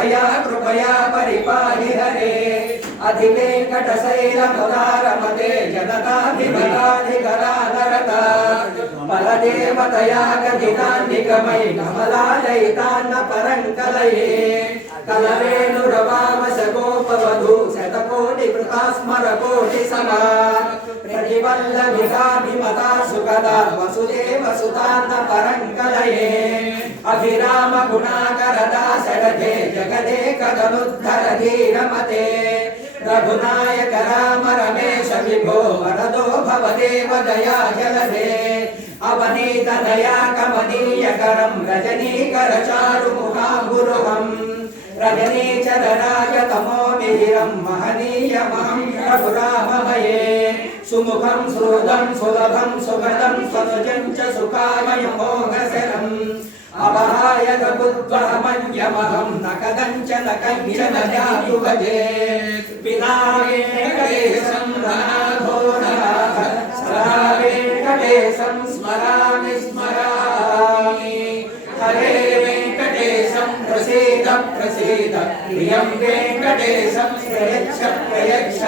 दया कृपया परिपाहि हरे अधिवेङ्कटशैलमुदारमते जनताभिमताधिकरानरता परदेवतया गदितान्निगमयि कमलालयितान्न परङ्कलये कलरेणुरवामशगोपवधू शतकोटिवृता स्मरकोटिसमा प्रतिवल्लभिकाभिमता सुखदा वसुदेवसुतान्न परङ्कलये अभिराम गुणाकरदा शरदे जगदेकदनुद्धर धीरमते रघुनायक राम रमेश विभो वरदो भवदेव दया जलदे अवनीत दया कमनीयकरं रजनीकर चारुमुखाम्बुरुहम् रजनीचरराय तमो मिहिरं महनीयमहं रघुराममये सुमुखं सुहृदं सुलभं सुगदं स्वनुजं च सुखामयमोघशरम् अवहाय बुद्ध्वमन्यमहं न कदञ्चन कञ्चन जातु भजे विना वेङ्कटेशं नाथो नाथ सदा वेङ्कटेशं स्मरामि स्मरामि हरे वेङ्कटेशं प्रसीद प्रसीद प्रियं वेङ्कटेशं प्रयच्छ प्रयच्छ